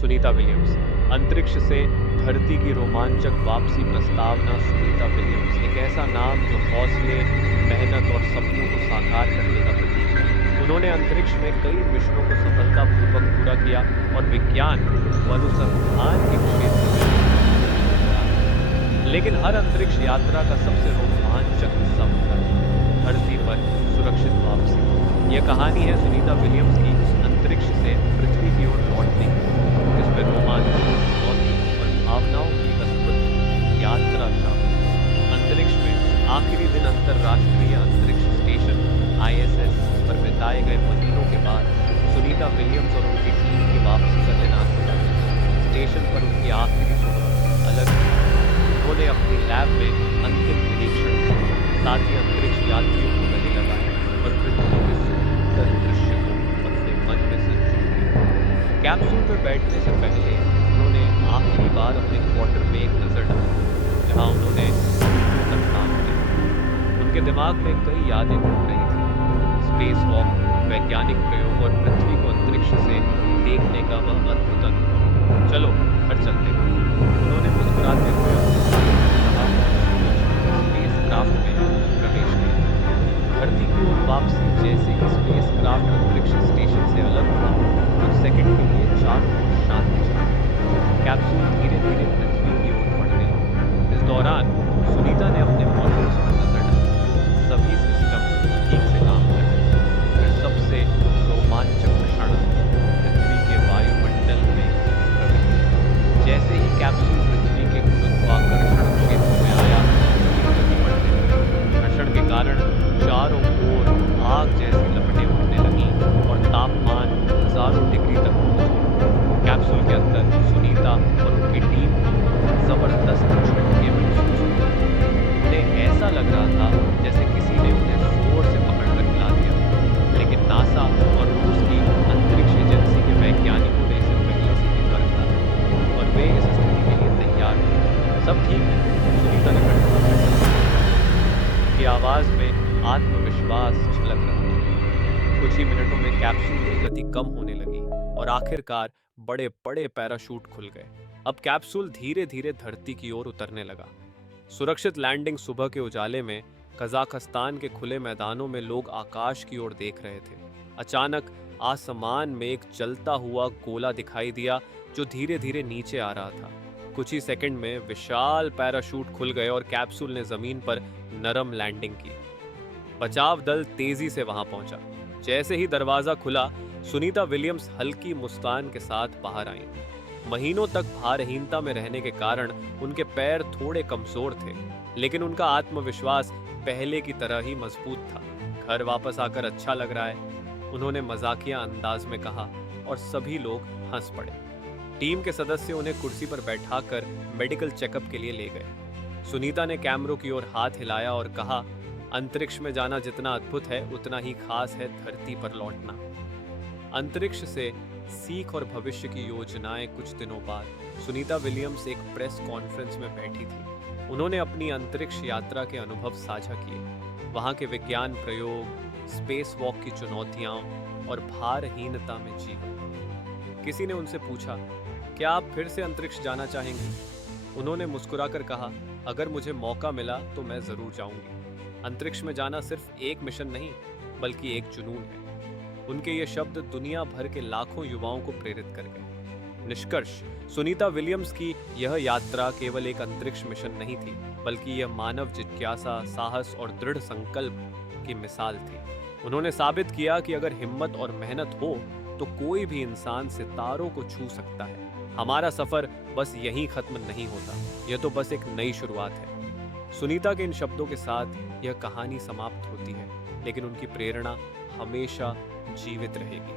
Sunita Williams. अंतरिक्ष से धरती की रोमांचक वापसी प्रस्तावना। सुनीता विलियम्स एक ऐसा नाम जो हौसले, मेहनत और सपनों को साकार करने का प्रतीक है। उन्होंने अंतरिक्ष में कई मिशनों को सफलतापूर्वक पूरा किया और विज्ञान व अनुसंधान के क्षेत्र में महत्वपूर्ण योगदान दिया। लेकिन हर अंतरिक्ष यात्रा का सबसे रोमांचक सफर धरती पर सुरक्षित वापसी। यह कहानी है सुनीता विलियम्स की अंतरिक्ष से पृथ्वी की ओर लौटने की, जिसमें रोमांच, चुनौती और भावनाओं की एक अद्भुत यात्रा शामिल है। अंतरिक्ष में आखिरी दिन अंतरराष्ट्रीय अंतरिक्ष स्टेशन ISS पर बिताए गए महीनों के बाद सुनीता विलियम्स और उनकी टीम की वापसी का दिन आने लगा। स्टेशन पर उनकी आखिरी सुबह अलग थी। उन्होंने अपनी लैब में अंतिम निरीक्षण किया, साथ ही अंतरिक्ष यात्रियों को गले लगाए और पृथ्वी के सुंदर दृश्य को अपने मन में संजो लिया। कैप्सूल में बैठने से पहले उन्होंने आखिरी बार अपने क्वार्टर में एक नजर डाली, जहां उन्होंने महीनों तक काम किया। उनके दिमाग में कई यादें घूम रही थी, स्पेस वॉक, वैज्ञानिक प्रयोग और पृथ्वी को अंतरिक्ष से देखने का वह अद्भुत अनुभव। चलो घर चलते हैं, उन्होंने मुस्कुराते हुए अपने साथी से कहा और स्पेस क्राफ्ट में प्रवेश किया। धरती की ओर वापसी जैसे ही स्पेस क्राफ्ट अंतरिक्ष स्टेशन से अलग हुआ, कुछ सेकंड के लिए चारों ओर शांति छा गई। कैप्सूल धीरे धीरे पृथ्वी की ओर बढ़ने लगा। इस दौरान सुनीता ने अपने मॉड्यूल्स पर नजर डाली। सभी सिस्टम ठीक से काम कर रहे थे। फिर सबसे रोमांचक क्षण पृथ्वी के वायुमंडल में प्रवेश। जैसे ही कैप्सूल पृथ्वी के गुरुत्वाकर्षण क्षेत्र में आया, उसकी गति बढ़ने लगी। घर्षण के कारण चारों ओर आग जैसी लपटें उठने लगीं और तापमान हजारों डिग्री तक पहुंच गया। कैप्सूल के अंदर सुनीता और उनकी टीम को जबरदस्त झटके महसूस हुए। उन्हें ऐसा लग रहा था जैसे किसी ने उन्हें जोर से पकड़कर हिला दिया। लेकिन नासा और रूस की अंतरिक्ष एजेंसी के वैज्ञानिकों ने इसे पहले से ही परखा था और वे इस स्थिति के लिए तैयार थे। सब ठीक है, सुनीता ने कहा। उनकी आवाज में आत्मविश्वास झलक रहा था। कुछ ही मिनटों में कैप्सूल की गति कम होने लगी और आखिरकार बड़े बड़े पैराशूट खुल गए। अब कैप्सूल धीरे धीरे धरती की ओर उतरने लगा। सुरक्षित लैंडिंग सुबह के उजाले में कजाकिस्तान के खुले मैदानों में लोग आकाश की ओर देख रहे थे। अचानक आसमान में एक जलता हुआ गोला दिखाई दिया जो धीरे धीरे नीचे आ रहा था। कुछ ही सेकंड में विशाल पैराशूट खुल गए और कैप्सूल ने जमीन पर नरम लैंडिंग की। बचाव दल तेजी से वहां पहुंचा। जैसे ही दरवाजा खुला, सुनीता विलियम्स हल्की मुस्कान के साथ बाहर आईं। महीनों तक भारहीनता में रहने के कारण उनके पैर थोड़े कमजोर थे, लेकिन उनका आत्मविश्वास पहले की तरह ही मजबूत था। घर वापस आकर अच्छा लग रहा है, उन्होंने मजाकिया अंदाज में कहा और सभी लोग हंस पड़े। टीम के सदस्य उन्हें कुर्सी पर बैठाकर मेडिकल चेकअप के लिए ले गए। सुनीता ने कैमरों की ओर हाथ हिलाया और कहा, अंतरिक्ष में जाना जितना अद्भुत है, उतना ही खास है धरती पर लौटना। अंतरिक्ष से सीख और भविष्य की योजनाएं। कुछ दिनों बाद सुनीता विलियम्स एक प्रेस कॉन्फ्रेंस में बैठी थी। उन्होंने अपनी अंतरिक्ष यात्रा के अनुभव साझा किए, वहां के विज्ञान प्रयोग, स्पेस वॉक की चुनौतियां और भारहीनता में जीवन। किसी ने उनसे पूछा, क्या आप फिर से अंतरिक्ष जाना चाहेंगी? उन्होंने मुस्कुराकर कहा, अगर मुझे मौका मिला तो मैं जरूर जाऊंगी। अंतरिक्ष में जाना सिर्फ एक मिशन नहीं, बल्कि एक जुनून है। उनके ये शब्द दुनिया भर के लाखों युवाओं को प्रेरित कर गए। निष्कर्ष, सुनीता विलियम्स की यह यात्रा केवल एक अंतरिक्ष मिशन नहीं थी, बल्कि यह मानव जिज्ञासा, साहस और दृढ़ संकल्प की मिसाल थी। उन्होंने साबित किया कि अगर हिम्मत और मेहनत हो तो कोई भी इंसान सितारों को छू सकता है। हमारा सफर बस यहीं खत्म नहीं होता, यह तो बस एक नई शुरुआत है। सुनीता के इन शब्दों के साथ यह कहानी समाप्त होती है, लेकिन उनकी प्रेरणा हमेशा जीवित रहेगी।